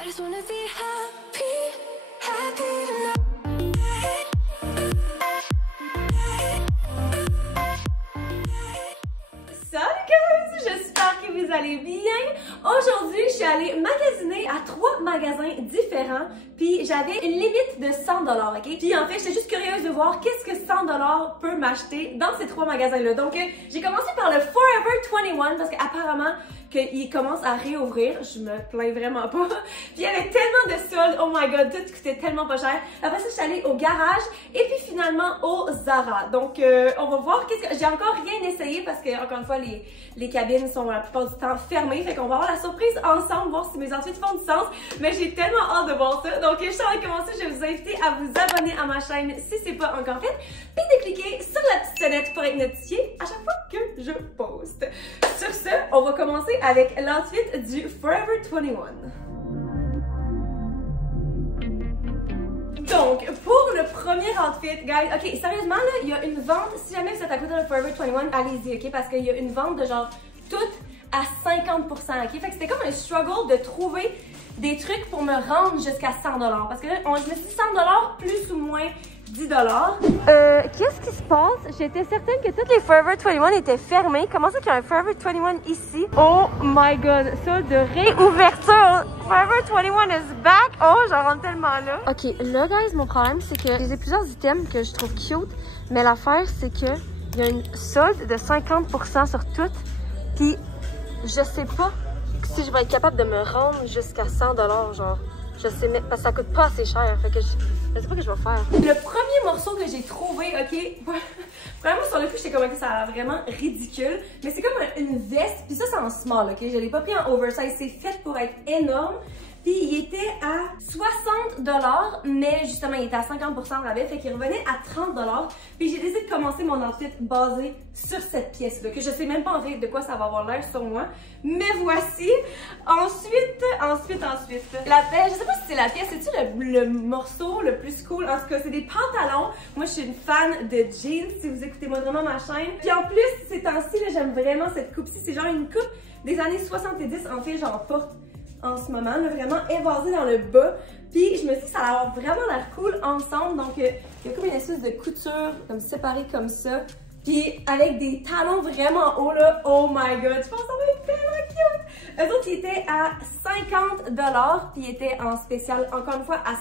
I just wanna be happy, happy tonight. Salut guys, j'espère que vous allez bien. Aujourd'hui, je suis allée magasiner à 3 magasins différents, puis j'avais une limite de 100$, ok? Puis en fait, j'étais juste curieuse de voir qu'est-ce que 100$ peut m'acheter dans ces 3 magasins-là. Donc, j'ai commencé par le Forever 21 parce qu'apparemment, qu'il commence à réouvrir, je me plains vraiment pas. Puis il y avait tellement de soldes, oh my god, tout coûtait tellement pas cher. Après ça, je suis allée au garage et puis finalement au Zara. Donc on va voir qu'est-ce que... J'ai encore rien essayé parce que, encore une fois, les cabines sont la plupart du temps fermées. Fait qu'on va avoir la surprise ensemble, voir si mes outfits font du sens. Mais j'ai tellement hâte de voir ça. Donc juste avant de commencer, je vais vous inviter à vous abonner à ma chaîne si c'est pas encore fait. Puis de cliquer sur la petite sonnette pour être notifié à chaque fois que je poste. Sur ce, on va commencer avec l'outfit du Forever 21. Donc, pour le premier outfit, guys, ok, sérieusement, là, il y a une vente, si jamais vous êtes à côté de Forever 21, allez-y, ok, parce qu'il y a une vente de genre tout à 50%, ok? Fait que c'était comme un struggle de trouver des trucs pour me rendre jusqu'à 100$, parce que là, je me suis dit 100$, plus ou moins 10$. Qu'est-ce qui se passe? J'étais certaine que toutes les Forever 21 étaient fermées. Comment ça qu'il y a un Forever 21 ici? Oh my god, ça de réouverture! Forever 21 is back! Oh, j'en rentre tellement là! Ok, là, guys, mon problème, c'est que j'ai plusieurs items que je trouve cute, mais l'affaire, c'est que il y a une solde de 50% sur toutes, puis je sais pas si je vais être capable de me rendre jusqu'à 100$, genre. Je sais même, parce que ça coûte pas assez cher, fait que je sais pas ce que je vais faire. Le premier morceau que j'ai trouvé, ok, vraiment sur le coup, j'étais comme, ok, ça a l'air vraiment ridicule, mais c'est comme une veste, puis ça c'est en small, ok, je l'ai pas pris en oversize, c'est fait pour être énorme. Puis il était à 60$, mais justement il était à 50% de rabais, fait qu'il revenait à 30$. Puis j'ai décidé de commencer mon outfit basé sur cette pièce-là, que je sais même pas en fait de quoi ça va avoir l'air sur moi. Mais voici. Ensuite, je sais pas si c'est la pièce, c'est-tu le morceau le plus cool? En tout cas, c'est des pantalons. Moi, je suis une fan de jeans, si vous écoutez moi vraiment ma chaîne. Puis en plus, ces temps-ci, j'aime vraiment cette coupe-ci. C'est genre une coupe des années 70, en fait, j'en porte en ce moment, là, vraiment évasée dans le bas. Puis je me suis dit que ça allait avoir vraiment l'air cool ensemble. Donc il y a comme une espèce de couture comme séparée comme ça. Puis avec des talons vraiment hauts là, oh my god, je pense que ça va être tellement cute! Eux autres, ils étaient à 50$, puis ils étaient en spécial, encore une fois, à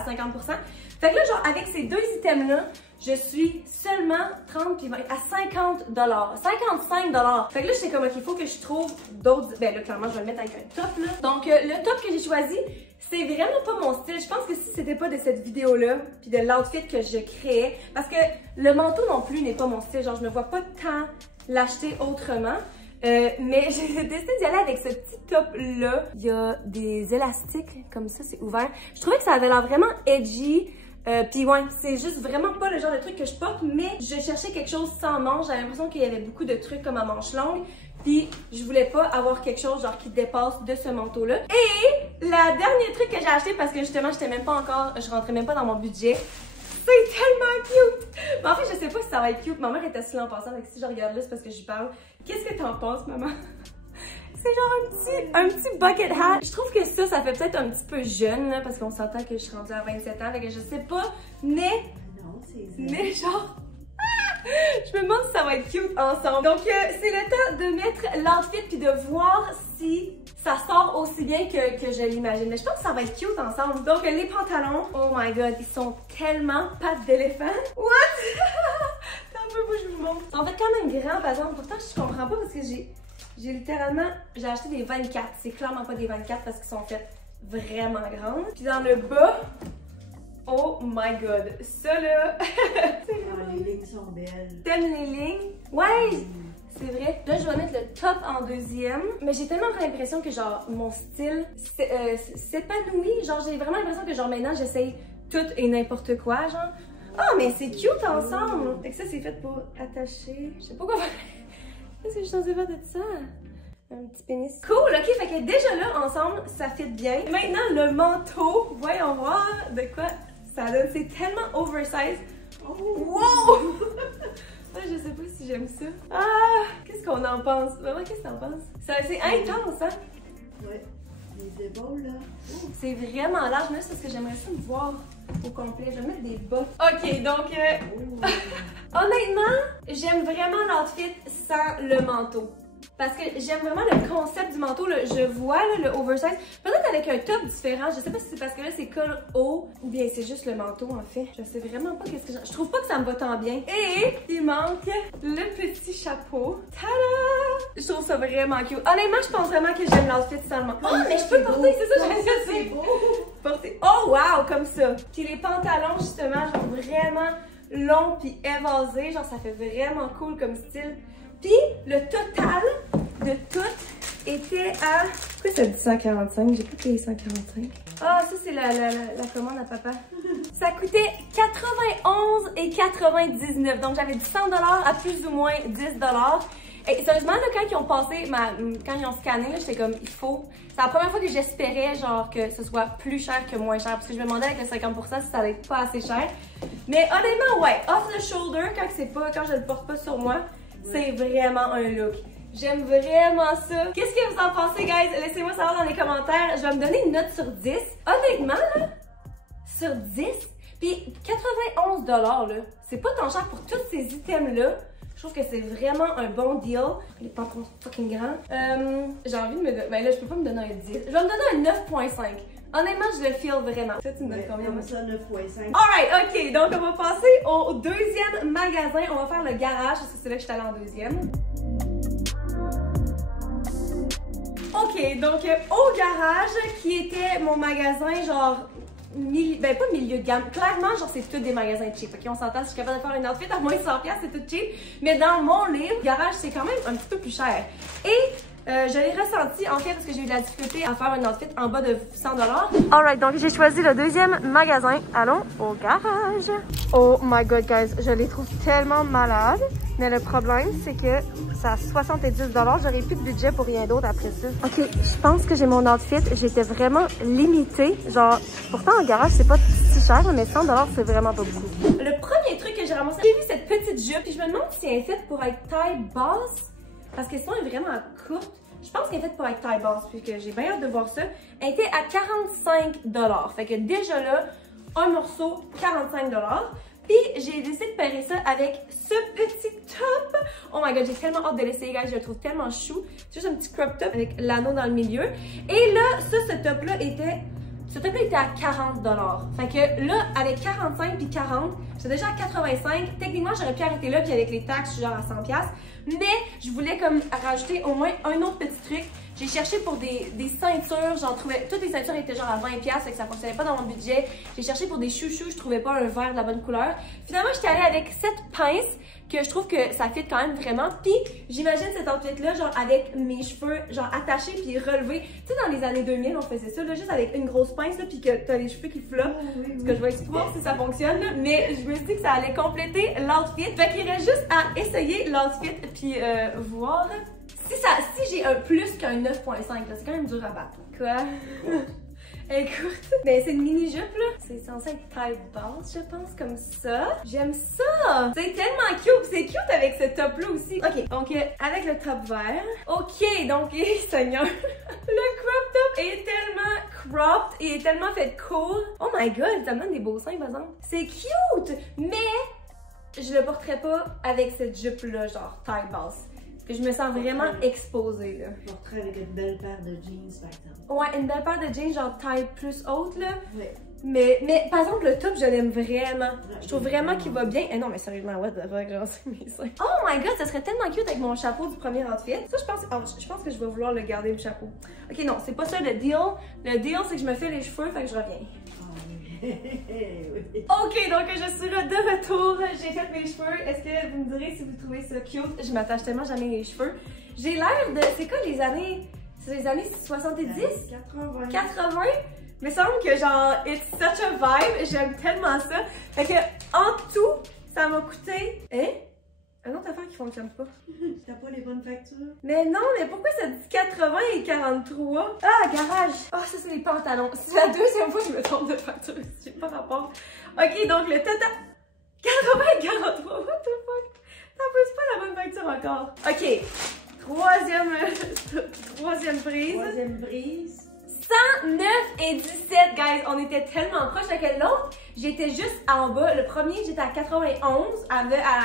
50%. Fait que là, genre, avec ces deux items-là, je suis seulement 30 puis 20 à 50$, 55$. Fait que là, j'étais comme, ok, il faut que je trouve d'autres. Ben là, clairement, je vais le mettre avec un top, là. Donc, le top que j'ai choisi, c'est vraiment pas mon style. Je pense que si c'était pas de cette vidéo-là, puis de l'outfit que je créais, parce que le manteau non plus n'est pas mon style. Genre, je ne vois pas tant l'acheter autrement. Mais j'ai décidé d'y aller avec ce petit top-là. Il y a des élastiques, comme ça, c'est ouvert. Je trouvais que ça avait l'air vraiment edgy. Puis ouais, c'est juste vraiment pas le genre de truc que je porte, mais je cherchais quelque chose sans manche. J'avais l'impression qu'il y avait beaucoup de trucs comme à manche longue. Puis je voulais pas avoir quelque chose genre qui dépasse de ce manteau-là. Et la dernière truc que j'ai acheté, parce que justement, je rentrais même pas dans mon budget. C'est tellement cute! Mais en fait, je sais pas si ça va être cute. Ma mère est assise là en passant, donc si je regarde là, c'est parce que je lui parle. Qu'est-ce que t'en penses, maman? C'est genre un petit bucket hat. Je trouve que ça fait peut-être un petit peu jeune, là, parce qu'on s'entend que je suis rendue à 27 ans, fait que je sais pas, mais... Non, mais genre... Je me demande si ça va être cute ensemble. Donc, c'est le temps de mettre l'outfit puis de voir si ça sort aussi bien que je l'imagine. Mais je pense que ça va être cute ensemble. Donc, les pantalons, oh my god, ils sont tellement pattes d'éléphant. What? T'as un peu beau, je vous montre. Ils sont en fait quand même grands, par exemple. Pourtant, je comprends pas parce que j'ai littéralement, j'ai acheté des 24. C'est clairement pas des 24 parce qu'ils sont faits vraiment grands. Puis dans le bas, oh my god, ça là, c'est vraiment... les lignes sont belles. T'aimes les lignes? Ouais, c'est vrai. Là, je vais mettre le top en deuxième. Mais j'ai tellement l'impression que genre, mon style s'épanouit. Genre, j'ai vraiment l'impression que genre maintenant, j'essaye tout et n'importe quoi, genre. Oh, mais c'est cute ensemble! Fait que ça, c'est fait pour attacher. Je sais pas quoi faire. Qu'est-ce que je suis censée faire de ça? Un petit pénis. Cool, ok, fait que déjà là, ensemble, ça fit bien. Maintenant, le manteau, voyons voir de quoi ça donne. C'est tellement oversize. Oh. Wow! Je sais pas si j'aime ça. Ah! Qu'est-ce qu'on en pense? Maman, qu'est-ce que t'en penses? C'est intense, hein? Ouais. Les les épaules, là. C'est vraiment large, mais c'est parce que j'aimerais ça me voir au complet. Je vais mettre des bas. Ok, donc, honnêtement, j'aime vraiment l'outfit sans le manteau. Parce que j'aime vraiment le concept du manteau. Là. Je vois là, le oversize. Peut-être avec un top différent. Je sais pas si c'est parce que là, c'est col haut ou bien c'est juste le manteau, en fait. Je sais vraiment pas qu'est-ce que je trouve pas que ça me va tant bien. Et il manque le petit chapeau. Tada! Je trouve ça vraiment cute. Honnêtement, je pense vraiment que j'aime l'outfit sans le manteau. Oh, mais je peux le porter, c'est ça, j'aime ça. Porter. Oh, wow, comme ça. Puis les pantalons, justement, genre vraiment longs puis évasés. Genre, ça fait vraiment cool comme style. Puis le total de tout était à... Pourquoi ça dit 145? J'ai pas payé 145. Ah, ça c'est la commande à papa. Ça coûtait 91,99. Donc j'avais du 100$ à plus ou moins 10$. Et sérieusement, là, quand ils ont passé, quand ils ont scanné, j'étais comme, il faut... C'est la première fois que j'espérais, genre, que ce soit plus cher que moins cher. Parce que je me demandais avec le 50% si ça allait être pas assez cher. Mais honnêtement, ouais, off the shoulder, quand je le porte pas sur moi, c'est vraiment un look. J'aime vraiment ça. Qu'est-ce que vous en pensez, guys? Laissez-moi savoir dans les commentaires. Je vais me donner une note sur 10. Honnêtement, là, sur 10, puis 91$, là, c'est pas tant cher pour tous ces items-là. Je trouve que c'est vraiment un bon deal. Les pantalons fucking grands. J'ai envie de me donner... Ben là, je peux pas me donner un 10. Je vais me donner un 9.5. Honnêtement, je le feel vraiment. Toi, tu me donnes combien? Comme ça, 9.5. Alright, ok. Donc, on va passer au deuxième magasin. On va faire le garage, parce que c'est là que je suis allée en deuxième. Ok, donc au garage, qui était mon magasin, genre... Ben pas milieu de gamme, clairement genre c'est tous des magasins cheap, ok on s'entend, si je suis capable de faire une outfit à moins de 100$, c'est tout cheap, mais dans mon livre, garage c'est quand même un petit peu plus cher. Et je l'ai ressenti en fait parce que j'ai eu de la difficulté à faire un outfit en bas de 100$. Alright, donc j'ai choisi le deuxième magasin. Allons au garage. Oh my god guys, je les trouve tellement malades. Mais le problème, c'est que ça a 70$. J'aurais plus de budget pour rien d'autre après ça. Ok, je pense que j'ai mon outfit. J'étais vraiment limitée. Genre, pourtant en garage, c'est pas si cher, mais 100$, c'est vraiment pas beaucoup. Le premier truc que j'ai ramassé, j'ai vu cette petite jupe. Puis je me demande si elle est faite pour être taille basse. Parce que sinon, elle est vraiment courte. Je pense qu'elle est faite pour être taille basse, puisque j'ai bien hâte de voir ça. Elle était à 45$. Fait que déjà là, un morceau, 45$. Puis j'ai décidé de pairer ça avec ce petit top. Oh my god, j'ai tellement hâte de l'essayer, guys. Je le trouve tellement chou. C'est juste un petit crop top avec l'anneau dans le milieu. Et là, ce top-là était... Ce top-là était à 40$. Fait que là, avec 45 puis 40, c'est déjà à 85. Techniquement, j'aurais pu arrêter là, puis avec les taxes, je suis genre à 100$. Mais je voulais comme rajouter au moins un autre petit truc. J'ai cherché pour des ceintures, j'en trouvais, toutes les ceintures étaient genre à 20$, fait que ça fonctionnait pas dans mon budget. J'ai cherché pour des chouchous, je trouvais pas un vert de la bonne couleur. Finalement, j'étais allée avec cette pince que je trouve que ça fit quand même vraiment. Puis j'imagine cet outfit-là, genre avec mes cheveux, genre attachés puis relevés. Tu sais, dans les années 2000, on faisait ça, là, juste avec une grosse pince, là, puis que t'as les cheveux qui flottent. Parce que je vais explorer si ça fonctionne, là. Mais je me suis dit que ça allait compléter l'outfit. Fait qu'il reste juste à essayer l'outfit puis voir. Si j'ai un plus qu'un 9.5, c'est quand même dur à battre. Quoi? Écoute, mais c'est une mini-jupe là. C'est censé être taille basse, je pense, comme ça. J'aime ça! C'est tellement cute! C'est cute avec ce top-là aussi. Ok, donc avec le top vert. Ok, donc, Seigneur, le crop top est tellement cropped et est tellement fait cool. Oh my god, ça me donne des beaux seins, par exemple. C'est cute! Mais je le porterais pas avec cette jupe-là, genre taille basse. Je me sens vraiment exposée, là. Je porterais avec une belle paire de jeans, par exemple. Ouais, une belle paire de jeans, genre taille plus haute, là. Oui. Mais par exemple, le top, je l'aime vraiment. Je trouve vraiment qu'il va bien. Eh non, mais sérieusement, what the fuck, genre, c'est mes seins. Oh my god, ça serait tellement cute avec mon chapeau du premier outfit. Ça, je pense que je vais vouloir le garder, le chapeau. Ok, non, c'est pas ça le deal. Le deal, c'est que je me fais les cheveux, fait que je reviens. Ok, donc je suis là de retour. J'ai fait mes cheveux. Est-ce que vous me direz si vous trouvez ça cute? Je m'attache tellement jamais les cheveux. J'ai l'air de... C'est quoi les années... C'est les années 70? 80. 80? Il me semble que genre, it's such a vibe. J'aime tellement ça. Fait que, en tout, ça m'a coûté... Hein? Une autre affaire qui fonctionne pas. T'as pas les bonnes factures? Mais non, mais pourquoi ça dit 80 et 43? Ah, garage! Ah, ça c'est les pantalons. C'est la deuxième fois que je me trompe de facture. J'ai pas rapport. Ok, donc le total... 80 et 43, what the fuck? T'en plus pas la bonne facture encore. Ok, troisième prise. Troisième prise. et 17, guys. On était tellement proches. Fait que l'autre, j'étais juste en bas. Le premier, j'étais à 91 à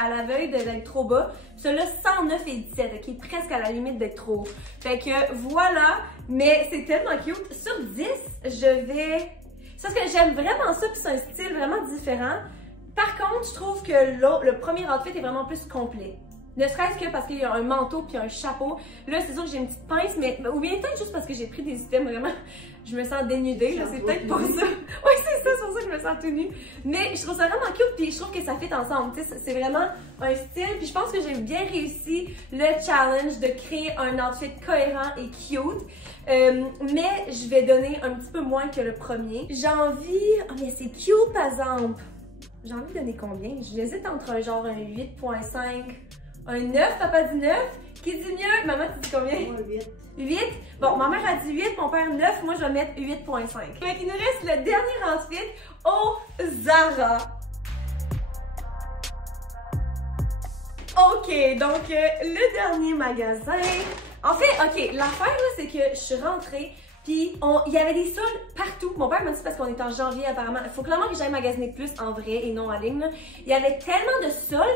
la veille d'être trop bas. Celui-là, 109 et 17, ok? Presque à la limite d'être trop haut. Fait que voilà. Mais c'est tellement cute. Sur 10, je vais... C'est parce que j'aime vraiment ça, puis c'est un style vraiment différent. Par contre, je trouve que le premier outfit est vraiment plus complet. Ne serait-ce que parce qu'il y a un manteau puis un chapeau. Là, c'est sûr que j'ai une petite pince, mais ou bien peut-être juste parce que j'ai pris des items vraiment. Je me sens dénudée, là, c'est peut-être pour ça. Oui, c'est pour ça que je me sens tout nue. Mais je trouve ça vraiment cute, puis je trouve que ça fit ensemble. Tu sais, c'est vraiment un style, puis je pense que j'ai bien réussi le challenge de créer un outfit cohérent et cute. Mais je vais donner un petit peu moins que le premier. J'ai envie... Oh, mais c'est cute, par exemple. J'ai envie de donner combien? J'hésite entre un genre un 8.5, un 9, papa dit 9. Qui dit mieux? Maman, tu dis combien? 8. 8? Bon, ma mère a dit 8, mon père 9, moi je vais mettre 8.5. Donc il nous reste le dernier outfit au Zara. Ok, donc le dernier magasin. En fait, ok, l'affaire là, c'est que je suis rentrée. Puis, il y avait des soldes partout. Mon père m'a dit parce qu'on est en janvier apparemment. Il faut clairement que j'aille magasiner plus en vrai et non en ligne. Là. Il y avait tellement de soldes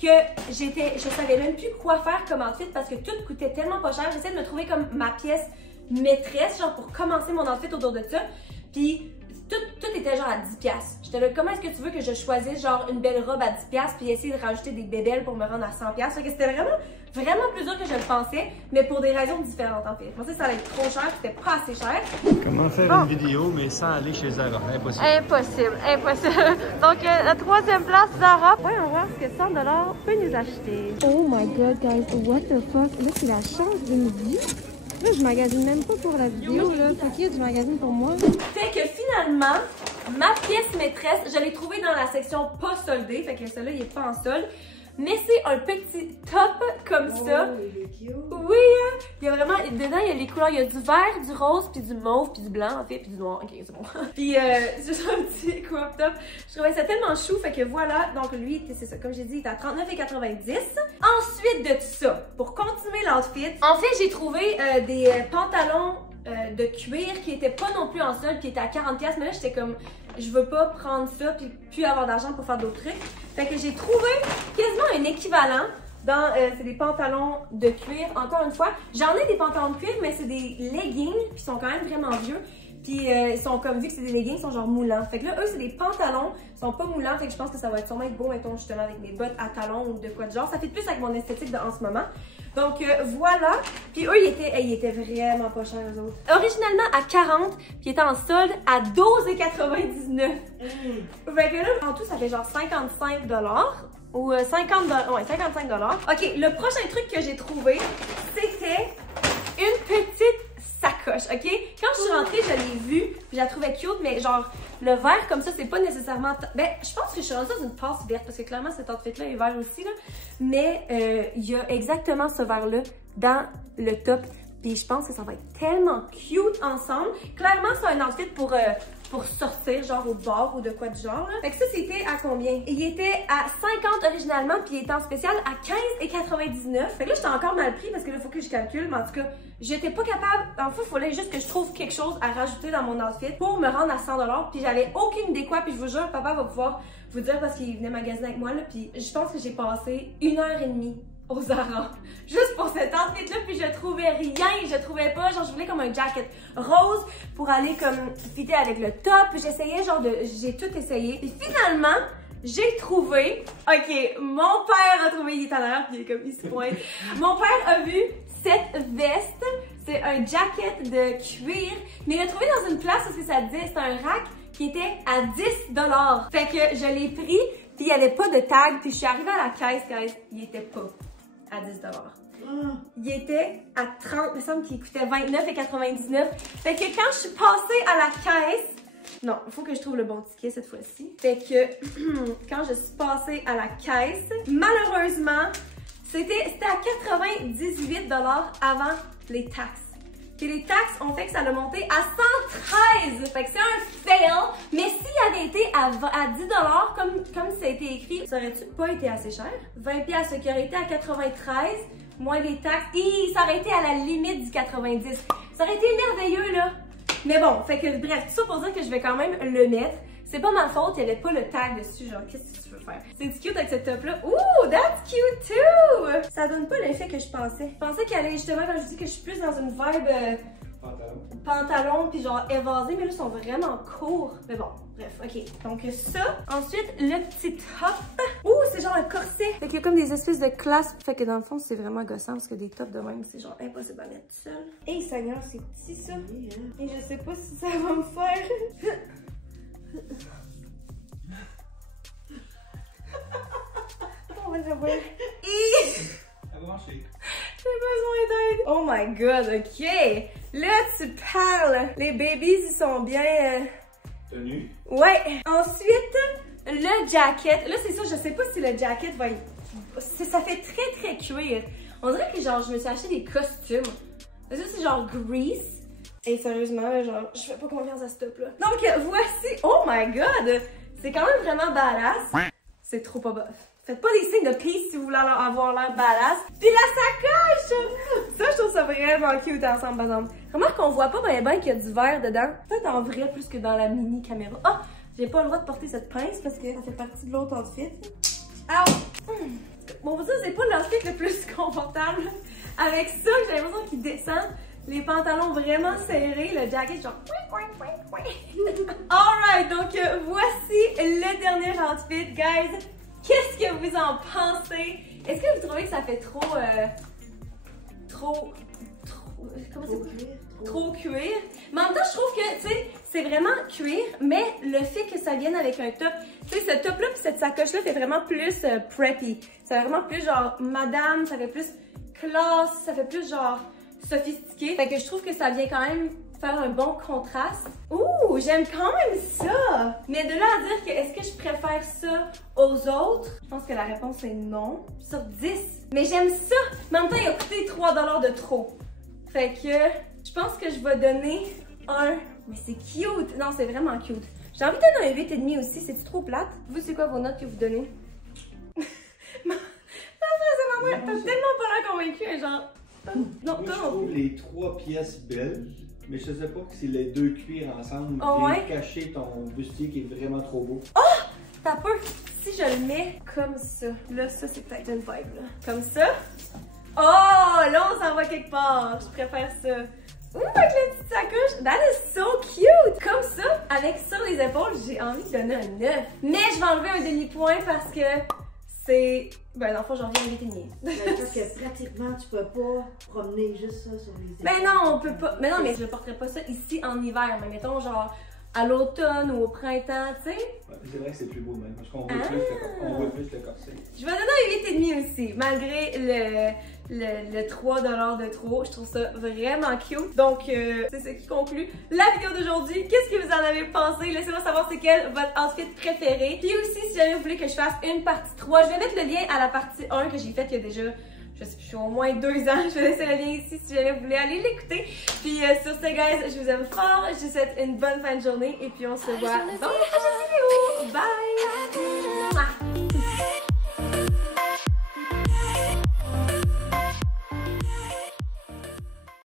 que je savais même plus quoi faire comme outfit parce que tout coûtait tellement pas cher. J'essayais de me trouver comme ma pièce maîtresse, genre pour commencer mon outfit autour de ça. Puis, tout était genre à 10$. J'étais là, comment est-ce que tu veux que je choisisse genre une belle robe à 10$ puis essayer de rajouter des bébelles pour me rendre à 100$. Fait que c'était vraiment plus dur que je le pensais, mais pour des raisons différentes en fait. Je pensais que ça allait être trop cher, c'était pas assez cher. Comment faire une vidéo mais sans aller chez Zara? Impossible. Impossible. Donc, la troisième place, Zara. Voyons voir ce que 100$ peut nous acheter. Oh my god, guys, what the fuck? Là, c'est la chance d'une vie. Là, je magasine même pas pour la vidéo, là. Fait qu'il y a du magazine pour moi. Fait que finalement, ma pièce maîtresse, je l'ai trouvée dans la section pas soldée. Fait que celui-là, il est pas en solde. Mais c'est un petit top comme ça. Il est cute. Oui, hein? Il y a vraiment, dedans, il y a les couleurs. Il y a du vert, du rose, puis du mauve, puis du blanc, en fait, puis du noir. Ok, c'est bon. Puis, c'est juste un petit crop top. Je trouvais ça tellement chou. Fait que voilà. Donc, lui, c'est ça. Comme j'ai dit, il est à 39,90. Ensuite de tout ça, pour continuer l'outfit, en fait, j'ai trouvé des pantalons de cuir qui étaient pas non plus en solde, qui étaient à 40$. Mais là, j'étais comme, je veux pas prendre ça puis plus avoir d'argent pour faire d'autres trucs. Fait que j'ai trouvé quasiment un équivalent dans, c'est des pantalons de cuir, encore une fois. J'en ai des pantalons de cuir, mais c'est des leggings, puis ils sont quand même vraiment vieux. Puis ils sont comme, vu que c'est des leggings, ils sont genre moulants. Fait que là, eux, c'est des pantalons, ils sont pas moulants, fait que je pense que ça va être sûrement être beau, mettons, justement, avec mes bottes à talons ou de quoi de genre. Ça fait plus avec mon esthétique en ce moment. Donc voilà. Puis eux, ils étaient vraiment pas chers, eux autres. Originalement à 40, puis ils étaient en solde à 12,99. Fait que là, en tout, ça fait genre 55$. Ou 50$, ouais, 55$. Ok, le prochain truc que j'ai trouvé, c'était une petite sacoche, ok? Quand je suis rentrée, je l'ai vue, puis je la trouvais cute, mais genre, le vert comme ça, c'est pas nécessairement... Ben, je pense que je suis rendue dans une passe verte, parce que clairement, cet outfit-là est vert aussi, là. Mais il y a exactement ce vert-là dans le top, puis je pense que ça va être tellement cute ensemble. Clairement, c'est un outfit pour sortir, genre au bar ou de quoi de genre. Là. Fait que ça, c'était à combien? Il était à 50 originalement, puis il était en spécial à 15,99. Fait que là, j'étais encore mal pris parce que là, il faut que je calcule. Mais en tout cas, j'étais pas capable. En fait, il fallait juste que je trouve quelque chose à rajouter dans mon outfit pour me rendre à 100$. Puis j'avais aucune idée quoi. Puis je vous jure, papa va pouvoir vous dire parce qu'il venait magasiner avec moi. Là, puis je pense que j'ai passé 1h30 au Zara. Juste pour cet outfit-là, puis je trouvais rien, je trouvais pas, genre je voulais comme un jacket rose pour aller comme fitter avec le top, j'essayais genre j'ai tout essayé, et finalement, j'ai trouvé, ok, mon père a trouvé, il est en arrière, puis il est comme, il se pointe. Mon père a vu cette veste, c'est un jacket de cuir, mais il l'a trouvé dans une place où ça disait, c'était un rack qui était à 10$. Fait que je l'ai pris, puis il n'y avait pas de tag, puis je suis arrivée à la caisse, guys, il était pas à 10$. Il était à 30$, il me semble qu'il coûtait 29,99$. Fait que quand je suis passée à la caisse, non, il faut que je trouve le bon ticket cette fois-ci. Fait que quand je suis passée à la caisse, malheureusement, c'était à 98$ avant les taxes. Puis les taxes ont fait que ça l'a monté à 113$. Fait que c'est un fail. Mais s'il avait été à 10$, comme ça a été écrit, ça aurait-tu pas été assez cher? 20$, qui aurait été à 93$, moins les taxes. Et ça aurait été à la limite du 90$. Ça aurait été merveilleux, là. Mais bon, fait que bref, tout ça pour dire que je vais quand même le mettre. C'est pas ma faute, il n'y avait pas le tag dessus, genre, qu'est-ce que tu veux faire? C'est cute avec ce top-là. Ouh, that's cute too! Ça donne pas l'effet que je pensais. Je pensais qu'elle allait justement, quand je dis que je suis plus dans une vibe pantalon puis genre évasé, mais là, ils sont vraiment courts. Mais bon, bref, ok. Donc ça. Ensuite, le petit top. Ouh, c'est genre un corset. Fait qu'il y a comme des espèces de clasps. Fait que dans le fond, c'est vraiment gossant parce que des tops de même, c'est genre impossible à mettre seul. Hey, Seigneur, c'est petit ça. Et je sais pas si ça va me faire. On va le voir. Ça va marcher. J'ai besoin d'aide. Oh my god, ok. Là, tu parles. Les babies, ils sont bien... Tenue. Ouais. Ensuite, le jacket. Là, c'est ça, je sais pas si le jacket va être... Ça fait très cuir. On dirait que genre, je me suis acheté des costumes. Ça, c'est genre grease. Et sérieusement, là, genre, je fais pas confiance à ce top-là. Donc, voici... Oh my god! C'est quand même vraiment badass. C'est trop pas bof. Faites pas des signes de peace si vous voulez avoir l'air badass. Puis la sacoche! Ça, je trouve ça vraiment cute ensemble, par exemple. Remarque qu'on voit pas ben qu'il y a du verre dedans. Peut-être en vrai plus que dans la mini caméra. Ah! J'ai pas le droit de porter cette pince parce que ça fait partie de l'autre outfit. Ah! Bon, ça, c'est pas l'outfit le plus confortable. Avec ça, j'ai l'impression qu'il descend. Les pantalons vraiment serrés, le jacket genre... Alright, donc voici le dernier outfit, guys. Qu'est-ce que vous en pensez? Est-ce que vous trouvez que ça fait trop... comment c'est? Trop cuir. Mais en même temps, je trouve que, tu sais, c'est vraiment cuir, mais le fait que ça vienne avec un top, tu sais, ce top-là puis cette sacoche-là fait vraiment plus preppy. Ça fait vraiment plus genre madame, ça fait plus classe, ça fait plus genre sophistiqué. Fait que je trouve que ça vient quand même faire un bon contraste. Ouh, j'aime quand même ça! Mais de là à dire que est-ce que je préfère ça aux autres? Je pense que la réponse est non. Sur 10. Mais j'aime ça! Mais en même temps, il a coûté 3 $ de trop. Fait que je pense que je vais donner un... Mais c'est cute! Non, c'est vraiment cute. J'ai envie de donner un 8,5 aussi. C'est-tu trop plate? Vous, c'est quoi vos notes que vous donnez? Ma phrase de maman, t'as tellement pas l'air convaincue, genre... Non, Moi, je trouve les 3 pièces belles, mais je sais pas que c'est les deux cuirs ensemble qui cacher ton bustier qui est vraiment trop beau. Oh! T'as peur? Si je le mets comme ça, là, ça c'est peut-être une vibe, là. Comme ça. Oh! Là, on s'en va quelque part. Je préfère ça. Ouh, avec la petite sacoche. That is so cute! Comme ça, avec sur les épaules, j'ai envie de donner un 9. Mais je vais enlever un demi-point parce que c'est... Ben, dans le fond, j'en reviens à 8,5. Parce que pratiquement, tu peux pas promener juste ça sur les épaules. Ben non, on peut pas. Mais non, mais je porterais pas ça ici en hiver. Mais mettons, genre, à l'automne ou au printemps, tu sais. Ouais, c'est vrai que c'est plus beau même, parce qu'on voit plus le corset. Je vais donner un 8,5 aussi, malgré le 3 $ de trop. Je trouve ça vraiment cute. Donc, c'est ce qui conclut la vidéo d'aujourd'hui. Qu'est-ce que vous en avez pensé? Laissez-moi savoir c'est quel votre outfit préféré. Puis aussi, si jamais vous voulez que je fasse une partie 3, je vais mettre le lien à la partie 1 que j'ai faite il y a déjà... Je sais plus, au moins 2 ans. Je vais laisser le lien ici si jamais vous voulez aller l'écouter. Puis sur ce, guys, je vous aime fort. Je vous souhaite une bonne fin de journée. Et puis on se voit dans la prochaine vidéo. Bye!